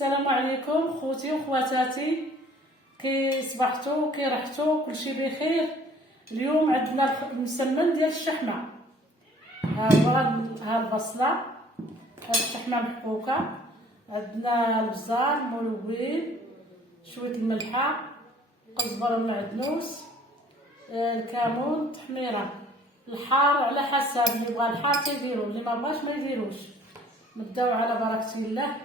السلام عليكم خوتي وخواتاتي، كي صبحتوا كي رحتوا كلشي بخير. اليوم عندنا المسمن ديال الشحمه. ها البصله، ها الشحمه محكوكه، عندنا البزار ملون، شويه الملحه، قزبر والمعدنوس، الكمون، تحميره. الحار على حسب، اللي بغى الحار تيديرو، اللي ما بغاش ما يديروش. نبداو على بركه الله.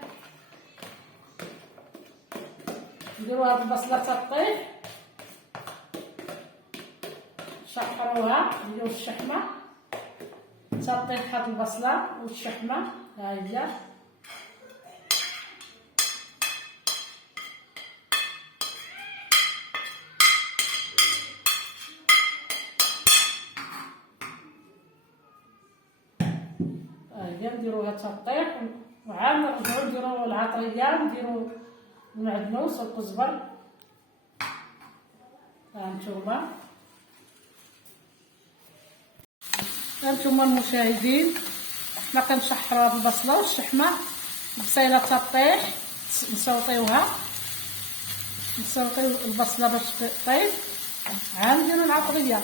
نديرو هاد البصله تطيح، نشحروها، نديرو الشحمه تطيح. هاد البصله والشحمه ها هي، نديروها تطيح، وعاد نرجعو نديرو العطريه، نديرو المعدنوس والقزبر. هانتوما المشاهدين، حنا كنشحرو هاد البصله والشحمه، البصيله تطيح، نسوطيوها، نسوطيو البصله باش طيب، عاد نديرو العطريه.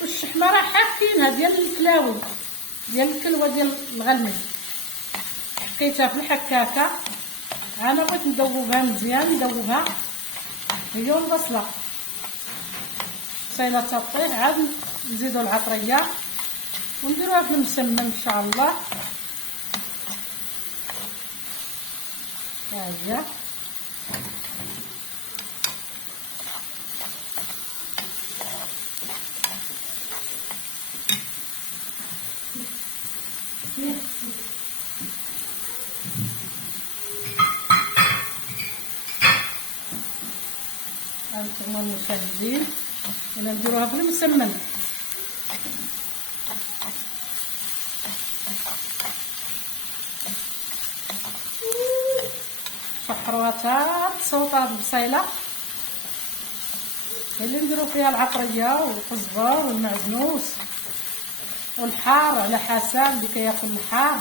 والشحمه راه حاكينها ديال الكلاوي، ديال الكلوه ديال الغلمي، حكيتها في الحكاكه. انا بغيت ندوبها مزيان، ندوبها هي والبصله. البصيله تطيح، عاد نزيدو العطريه ونديروها في المسمن ان شاء الله. ها هي، هانتوما المشاهدين، ولا نديروها في المسمن. شحروها تا تصوط هاد البصيله، هي اللي نديرو فيها العطريه والقزبر والمعدنوس والحار على حسب اللي كياكل الحار.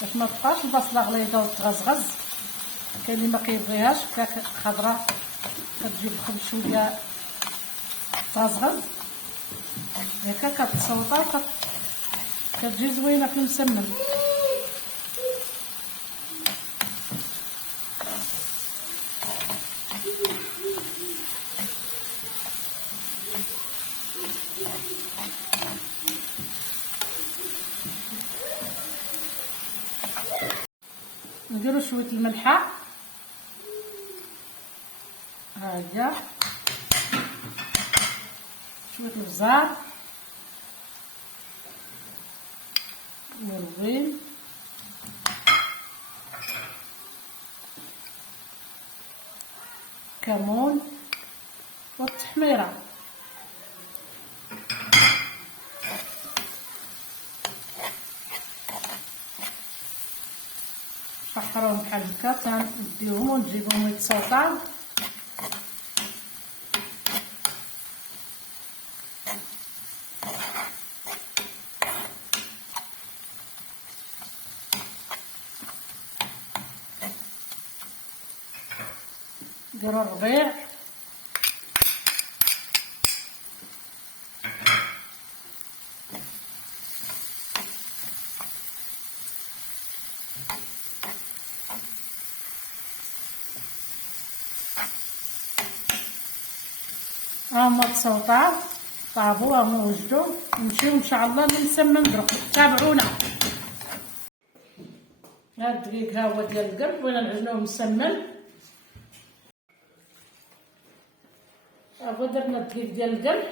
باش ما تبقاش البصله غليظه وتغزغز. كاين اللي ما كيبغيهاش خضراء، كتجيب الخبز شويه تغزغز، هكا كتصوطها كتجي زوينه في المسمن. نديرو شويه الملحه، ها هي، شويه البزار ملون، كمون والتحميره. نشحروهم بحال هكا، تنديوهم ونجيبوهم يتصوطاو. نديرو الربيع، هما تصوطاو طابو، هما وجدو. نمشيو ان شاء الله للمسمن دروك، تابعونا. هاد الدقيق ها هو ديال القرب، بغينا نعجنوه مسمن. هو درنا الدقيق ديال القرب،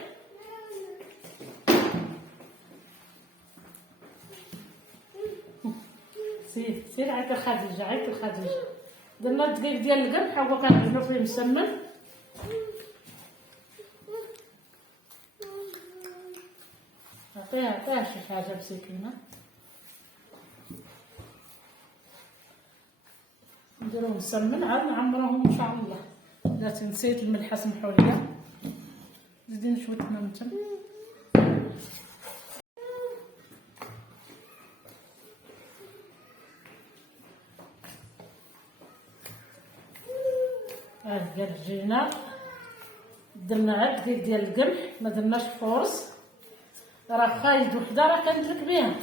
سير عيط الخديجه، عيط الخديجه. درنا الدقيق ديال القرب، ها هو كنعجنو فيه مسمن. عطيها شي حاجه بسكينه. نديروه مسمن، عاد نعمروهم ان شاء الله. درت نسيت الملحه سمحولي. زيدي شويه طماطم. هي العجينه درنا عاد ديال القمح، ما درناش فورس، راه خايد وحده راه كندرك بها.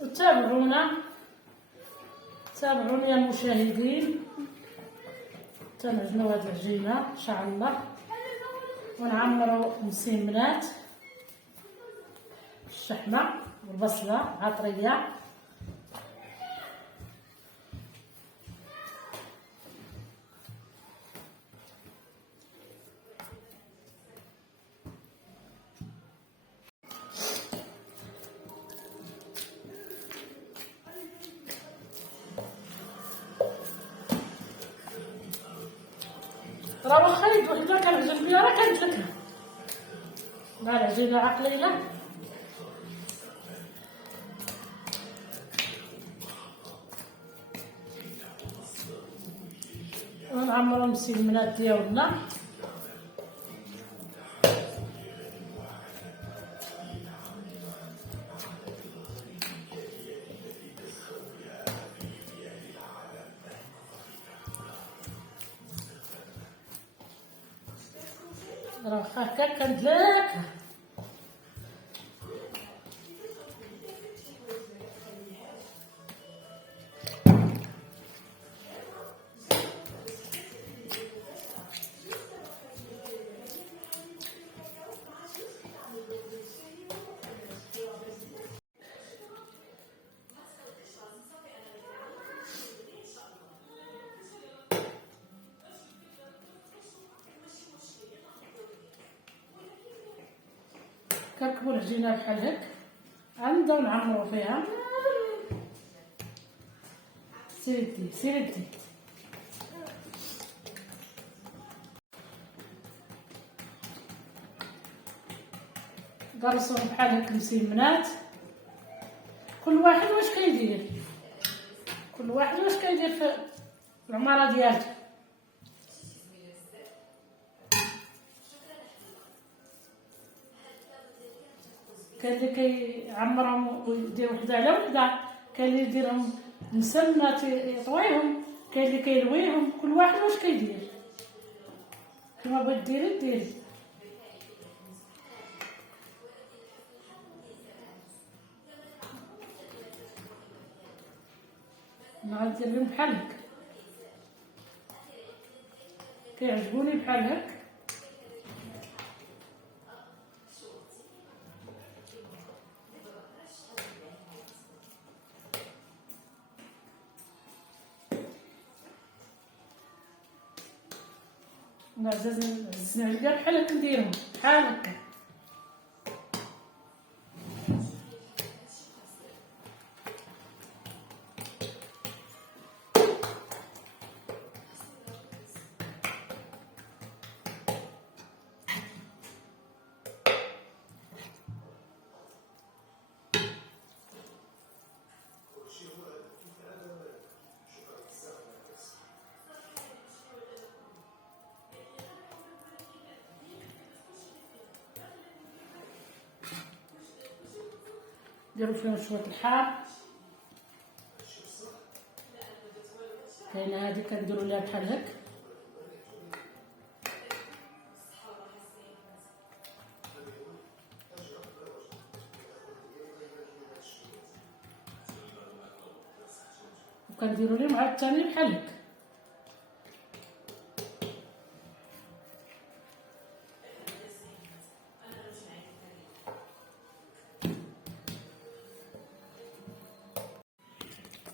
وتابعونا يا مشاهدين، تنعجنوا هاد العجينه ان شاء الله، ونعمروا مسمنات الشحمه والبصله عطريه. راه واخا يد وحده كنعجن بها راه كندلكها مع العجينه عقليه. ونعمرو المسمنات ديالنا. راه هكا كندلكها. كنركبو العجينه بحال هك، غنبداو نعمرو فيها. سيري قرصو بحال هك مسمنات. كل واحد واش كيدير في العماره ديالته. كاين اللي كيعمرهم ويدير وحده على وحده، كاين اللي يديرهم مسمى يطويهم، كاين اللي كيلويهم. كل واحد واش كيدير، كيما بغيتي ديري. انا غندير لهم بحال هك، كيعجبوني بحال هك. عززنا عليا بحال هكا نديرهم بحال هكا. نديرو فيهم شويه الحار. كاينه هادي كنديرو ليها بحال هك. وكنديرو ليهم عاد ثاني بحال هك.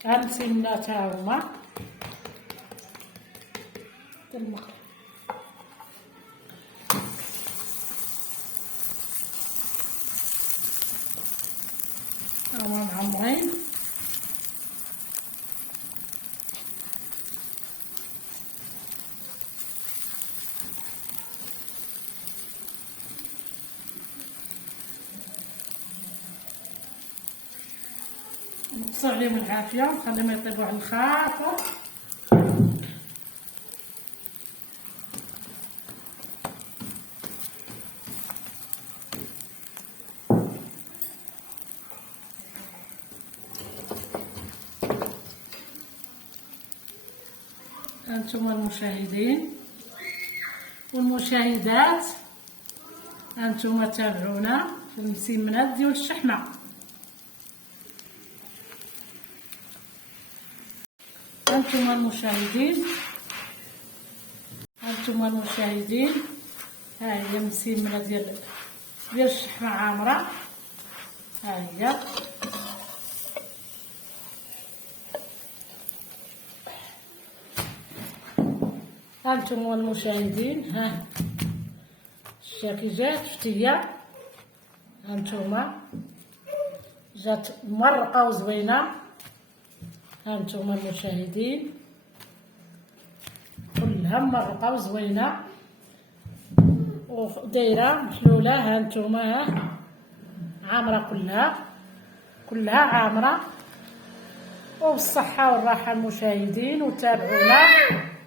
غنسيمنا تا هما المقلب. هما معمرين. نقصوا عليهم العافيه ونخليهم يطيبوا على الخاطر. هانتوما المشاهدين والمشاهدات، هانتوما تابعونا في المسمنات ديال الشحمه. هانتوما المشاهدين ها هي المسمنه ديال الشحمه عامره، ها هي. هانتوما المشاهدين، ها الشاكي جات فتيه، هانتوما جات مرقه وزوينه. هانتوما المشاهدين كلها مرقه وزوينه ودايره محلوله. هانتوما عامره، كلها عامره. وبالصحه والراحه المشاهدين، وتابعونا،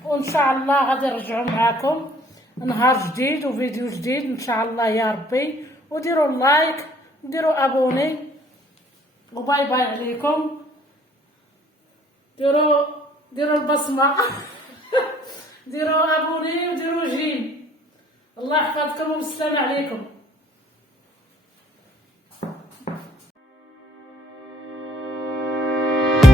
وان شاء الله غادي نرجعوا معاكم نهار جديد وفيديو جديد ان شاء الله يا ربي. وديروا لايك وديروا ابوني، وباي باي عليكم. ديروا البصمه ديروا ابوني وديروا جيم. الله يحفظكم وبالسلامه عليكم.